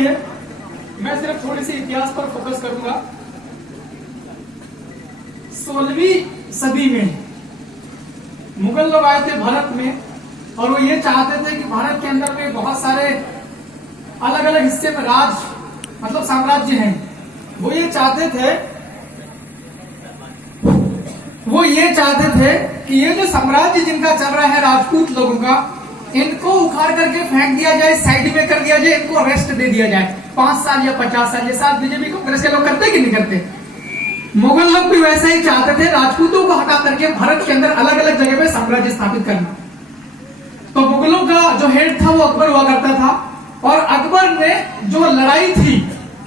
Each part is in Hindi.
बड़ी है, मैं सिर्फ थोड़ी सी इतिहास पर फोकस करूंगा। 16वीं सदी में मुगल लोग आए थे भारत में और वो ये चाहते थे कि भारत के अंदर में बहुत सारे अलग अलग हिस्से में राज मतलब साम्राज्य हैं। वो ये चाहते थे कि ये जो साम्राज्य जिनका चल रहा है राजपूत लोगों का, इनको उखाड़ करके फेंक दिया जाए, साइड में कर दिया जाए, इनको अरेस्ट दे दिया जाए 5 साल या 50 साल। ये साथ बीजेपी कांग्रेस के लोग करते कि नहीं करते? मुगल लोग भी वैसा ही चाहते थे, राजपूतों को हटा करके भारत के अंदर अलग अलग जगह पे साम्राज्य स्थापित करना। तो मुगलों का जो हेड था वो अकबर हुआ करता था, और अकबर ने जो लड़ाई थी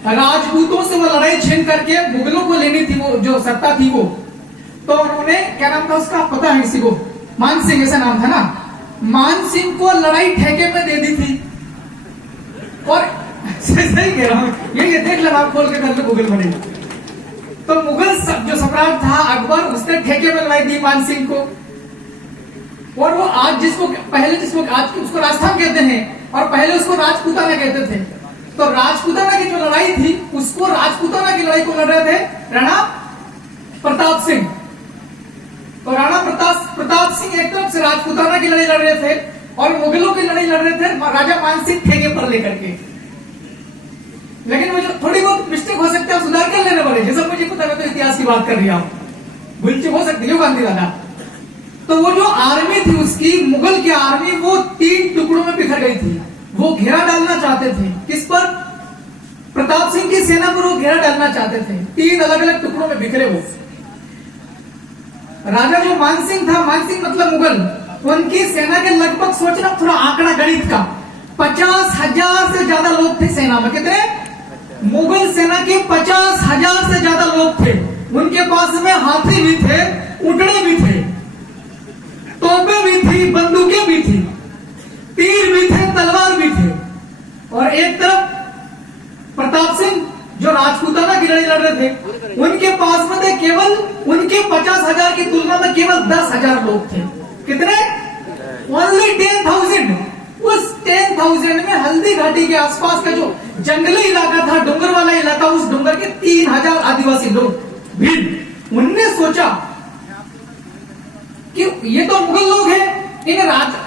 राजपूतों से, वो लड़ाई छीन करके मुगलों को लेनी थी, वो जो सत्ता थी वो। तो उन्होंने, क्या नाम था उसका पता है किसी को? मान सिंह ऐसा नाम था ना। मान सिंह को लड़ाई ठेके में दे दी थी। और सही कह रहा हूं, ये देख लेना, आप खोल के कर लो गूगल बनेगा। तो मुगल जो सम्राट था अकबर, उसने ठेके में लड़ाई दी मान सिंह को। और वो आज जिसको आज उसको राजस्थान कहते हैं, और पहले उसको राजपूताना कहते थे। तो राजपूताना की जो लड़ाई थी, उसको राजपूताना की लड़ाई को लड़ रहे थे राणा प्रताप सिंह। तो राणा प्रताप सिंह एक तरफ से राजपूताना की लड़ाई लड़ रहे थे, और मुगलों की लड़ाई लड़ रहे थे राजा मान सिंह ठेके पर लेकर के। लेकिन मुझे थोड़ी बहुत मिस्टेक हो सकती है, सुधार कर लेने वाले, जैसा मुझे पता है तो इतिहास की बात कर रही हूं, भूल चूक हो सकती है गांधी दादा। तो वो जो आर्मी थी उसकी, मुगल की आर्मी, वो 3 टुकड़ों में बिखर गई थी। वो घेरा डालना चाहते थे, किस पर? प्रताप सिंह की सेना पर वो घेरा डालना चाहते थे। 3 अलग अलग टुकड़ों में बिखरे वो। राजा जो मान सिंह था, मान सिंह मतलब मुगल, उनकी सेना के लगभग, सोचना थोड़ा आंकड़ा गणित का, 50,000 से ज्यादा लोग थे सेना में। कितने? मुगल सेना के 50,000 से ज्यादा लोग थे। उनके पास में हाथी भी थे, ऊँटड़े भी थे, तोपें भी थी, बंदूकें भी थी, तीर भी थे, तलवार भी थे। और एक तरफ प्रताप सिंह जो राजपूताना की लड़ाई लड़ रहे थे, उनके पास में थे केवल, उनके 50,000 की तुलना में केवल 10,000 लोग थे। कितने? ओनली 10,000। उस 10,000 में हल्दी घाटी के आसपास का जो जंगली इलाका था, डूंगर वाला इलाका, उस डूंगर के 3,000 आदिवासी लोग भीड़। उनने सोचा कि ये तो मुगल लोग हैं,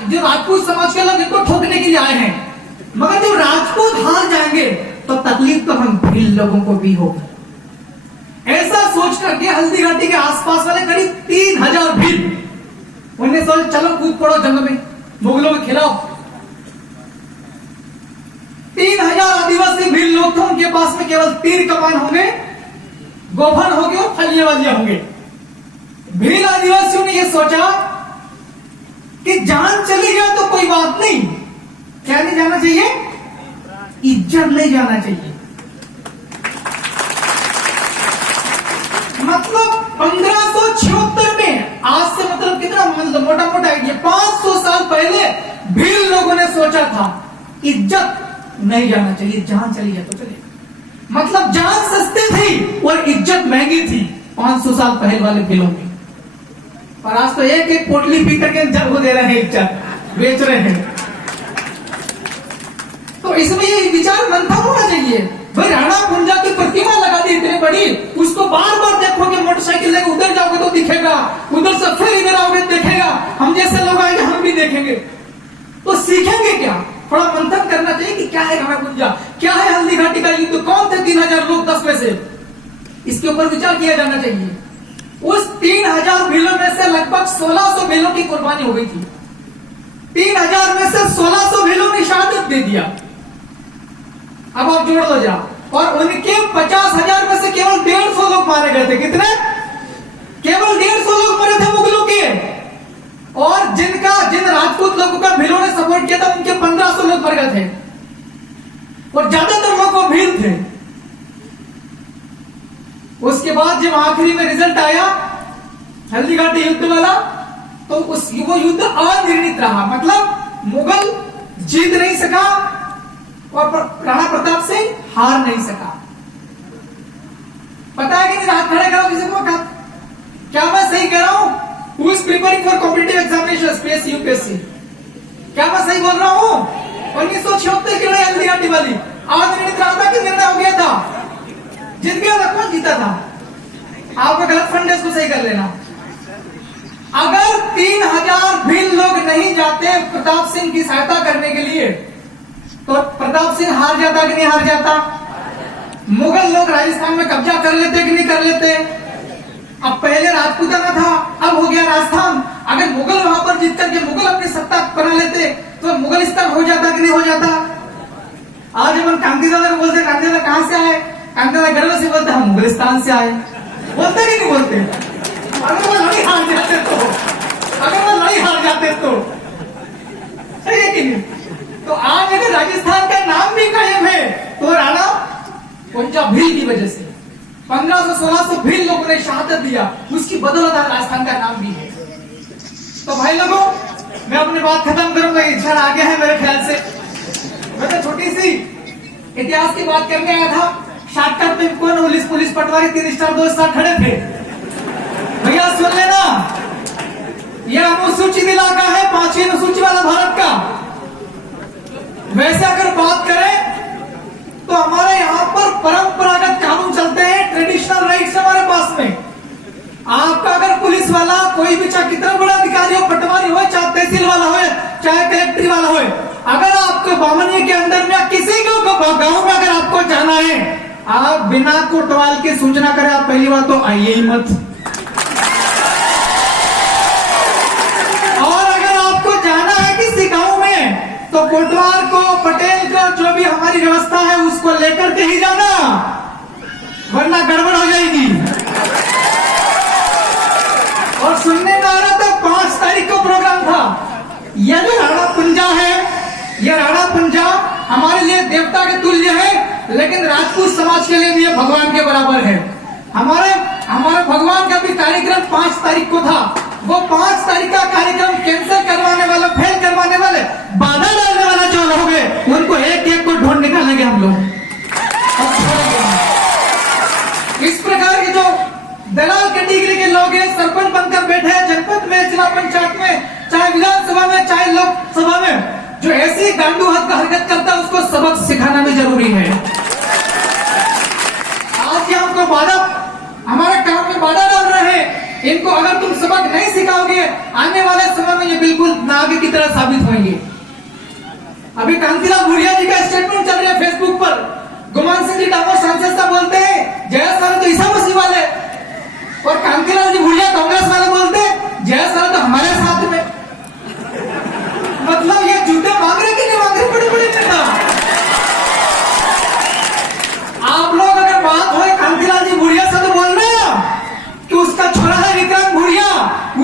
जो राजपूत समाज के लोग इनको ठोकने के लिए आए हैं, मगर जब राजपूत हार जाएंगे तो तकलीफ तो हम भील लोगों को भी होगी। ऐसा सोच करके हल्दी घाटी के आसपास वाले करीब 3,000 भील, उन्हें सोच चलो कूद पड़ो जंग में, मुगलों के खिलाफ। 3,000 आदिवासी भील लोग थे, उनके पास में केवल तीर कमान होंगे, गोफन होंगे और फलियां वालियां होंगे। भील आदिवासियों ने यह सोचा कि जान चली जाए तो कोई बात नहीं, क्या नहीं जाना चाहिए? इज्जत नहीं जाना चाहिए। मतलब 1576 में, आज से मतलब कितना, मतलब मोटा मोटा आइडिया, 500 साल पहले भील लोगों ने सोचा था इज्जत नहीं जाना चाहिए, जान चली जाए तो चले। मतलब जान सस्ती थी और इज्जत महंगी थी 500 साल पहले वाले भीलों में। और आज तो एक एक पोटली पी करके जब वो दे रहे हैं, इज्जत बेच रहे हैं। तो इसमें ये विचार मंथन होना चाहिए। भाई राणा कुंजा की प्रतिमा लगा दी इतनी बड़ी, उसको बार बार देखोगे, मोटरसाइकिल लेकर उधर जाओगे तो दिखेगा, उधर से फिर इधर आओगे दिखेगा, हम जैसे लोग आएंगे हम भी देखेंगे, तो सीखेंगे क्या? थोड़ा मंथन करना चाहिए कि क्या है राणा कुंजा, क्या है हल्दी घाटी का युद्ध, कौन थे 3,000 लोग 10 में से, इसके ऊपर विचार किया जाना चाहिए। उस 3,000 भीलों में से लगभग 1,600 भीलों की कुर्बानी हो गई थी। 3,000 में से 1,600 भीलों ने शहादत दे दिया। अब आप जोड़ लो जरा। और उनके 50,000 में से केवल 150 लोग मारे गए थे। कितने? केवल 150 लोग मरे थे मुगलों के। और जिन राजपूत लोगों का भीलों ने सपोर्ट किया था, उनके 1,500 लोग मर गए थे, और ज्यादातर लोग वो भील थे। उसके बाद जब आखिरी में रिजल्ट आया हल्दी घाटी युद्ध वाला, तो वो युद्ध अनिर्णित रहा। मतलब मुगल जीत नहीं सका और राणा प्रताप सिंह हार नहीं सका। पता है कि नहीं? हाथ खड़े करो किसी को। क्या मैं सही कह रहा हूं? Who is preparing for competitive examinations, PSC, UPSC? क्या मैं सही बोल रहा हूं? 1976 की लड़ाई हल्दी घाटी वाली, आज निर्णय रहा था कि निर्णय हो गया था, जीत गया था, कौन जीता था? आपका गलत फंड है, इसको सही कर लेना। अगर 3000 भी लोग नहीं जाते प्रताप सिंह की सहायता करने के लिए, तो प्रताप सिंह हार जाता कि नहीं हार जाता? मुगल लोग राजस्थान में कब्जा कर लेते कि नहीं कर लेते? अब पहले राजपूताना था, अब हो गया राजस्थान। अगर मुगल वहां पर जीत करके मुगल अपनी सत्ता बना लेते तो मुगलिस्तान हो जाता कि नहीं हो जाता? आज अपन कांति दादा को बोलते, कांति दादा कहां से आए? कांति दादा गर्व से बोलते हम मुगलिस्तान से आए। बोलते कि नहीं बोलते? अगर वो लड़ाई हार जाते तो, अगर वो लड़ाई हार जाते तो सही है कि नहीं? तो आज अगर राजस्थान का नाम भी कायम है तो राणा कुंजा भील की वजह से 1500-1600 भील लोगों ने शहादत दिया, उसकी बदौलत राजस्थान का नाम भी है। तो भाई लोगों, मैं अपनी बात खत्म करूंगा, इच्छा आगे है मेरे ख्याल से। मैं तो छोटी सी इतिहास की बात करने आया था। शॉर्टकट में कौन पुलिस पटवारी 3 स्टार 2 स्टार खड़े थे? भैया सुन लेना, यह अनुसूचित इलाका है, 5वीं अनुसूची वाला भारत का। वैसे अगर बात करें तो हमारे यहाँ पर परंपरागत कानून चलते हैं, ट्रेडिशनल राइट्स हमारे पास में। आपका अगर पुलिस वाला कोई भी, चाहे कितना बड़ा अधिकारी हो, पटवारी हो, चाहे तहसील वाला हो, चाहे कलेक्ट्री वाला हो, अगर आपको बामनिया के अंदर में किसी को गांव में अगर आपको जाना है, आप बिना कोतवाल की सूचना करें, आप पहली बात तो आइए ही मत। और अगर आपको जाना है किसी गांव में तो कोटवार को, पटेल को, जो भी हमारी व्यवस्था है उसको लेकर के ही जाना, वरना गड़बड़ हो जाएगी। और सुनने में आ रहा था 5 तारीख को प्रोग्राम था। यह जो राणा पुंजा है, यह राणा पुंजा हमारे लिए देवता के तुल्य है, लेकिन राजपूत समाज के लिए भी यह भगवान के बराबर है। हमारे भगवान का भी कार्यक्रम 5 तारीख को था। वो 5 तारीख का कार्यक्रम कैंसिल करवाने वाला, फेल करवाने वाले, बाधा डालने वाला जो लोग हैं, उनको एक एक को ढूंढ निकालेंगे हम लोग। इस प्रकार के जो दलाल कैटेगरी के लोग हैं, सरपंच बनकर बैठे हैं जनपद में, जिला पंचायत में, चाहे विधानसभा में, चाहे लोकसभा में, जो ऐसी गांडू हरकत करता है उसको सबक सिखाना भी जरूरी है। आज ये हमको बाधा, हमारे काम में बाधा डाल रहे हैं। इनको अगर तुम सबक नहीं सिखाओगे, आने वाले समय में ये बिल्कुल नागे की तरह साबित होंगे। अभी कांतिलाल भूरिया जी का स्टेटमेंट चल रहा है फेसबुक पर। गुमान सिंह जी डामोर सांसद साहब बोलते हैं जय सारे तो ईसा मसीह वाले, और कांतिलाल जी भूरिया कांग्रेस वाले बोलते हैं जय सारे तो हमारे साथ में। मतलब ये जूते मांग रहे कि नहीं मांग रहे? बड़े बड़े नेता। आप लोग अगर बात हो कांतिलाल जी भूरिया से तो बोल रहे हैं कि उसका छोरा है विक्रांत भूरिया,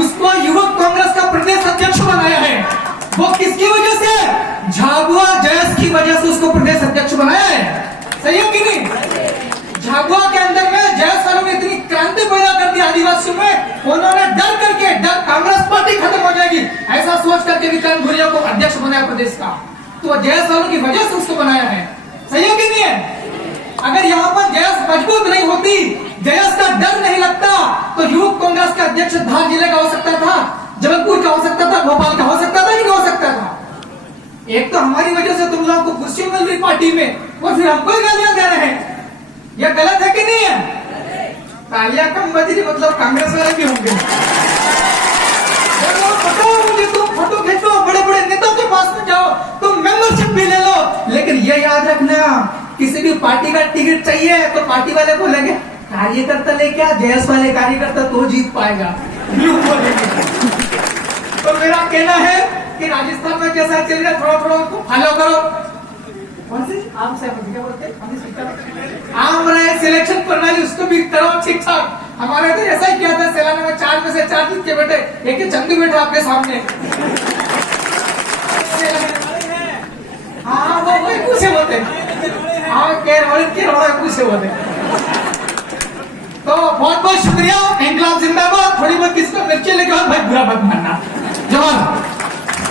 उसको युवक कांग्रेस का प्रदेश अध्यक्ष बनाया है। वो किसकी वजह से? झाबुआ जयस की वजह से उसको प्रदेश अध्यक्ष बनाया है। सही है कि नहीं? झाबुआ के अंदर में जयस वालों ने इतनी क्रांति पैदा कर दी आदिवासियों में, उन्होंने डर करके, कांग्रेस पार्टी खत्म हो जाएगी ऐसा सोच करके विक्रांत भूरिया को अध्यक्ष बनाया प्रदेश का। तो जयस वालों की वजह से उसको बनाया है। सही है कि नहीं है? अगर यहाँ पर जयस मजबूत नहीं होती, जयस का डर नहीं लगता, तो युवक कांग्रेस का अध्यक्ष धार जिले का हो सकता था, जबलपुर का हो सकता था, भोपाल का हो सकता था, नहीं हो सकता था। एक तो हमारी वजह से तुम लोगों को कुर्सी मिल रही पार्टी में, और फिर हमको ही गालियां दे रहे हैं। यह गलत है कि नहीं है? तालियां कम बज रही, मतलब कांग्रेस वाले भी होंगे। मुझे तुम फोटो खींचो, बड़े बड़े नेताओं के पास में जाओ, तुम मेंबरशिप भी ले लो, लेकिन ये याद रखना, किसी भी पार्टी का टिकट चाहिए तो पार्टी वाले बोलेंगे कार्यकर्ता ले, क्या जयस वाले कार्यकर्ता तो जीत पाएगा। तो मेरा कहना है कि राजस्थान में कैसा चल रहा है, थोड़ा थोड़ा उसको फॉलो करो। कौन सी आम से क्या बोलते हैं, आम रहे सिलेक्शन प्रणाली, उसको भी करो ठीक ठाक। हमारे तो ऐसा ही किया था, सेलाना में 4 में से 4 जीत के बैठे, एक ही चंदू बैठे आपके सामने। हाँ वो पूछे होते, हाँ पूछे होते। तो बहुत बहुत शुक्रिया, इंकलाब जिंदाबाद। थोड़ी बहुत किसी को मिर्ची लेके भाई बुरा मत मानना। जवाब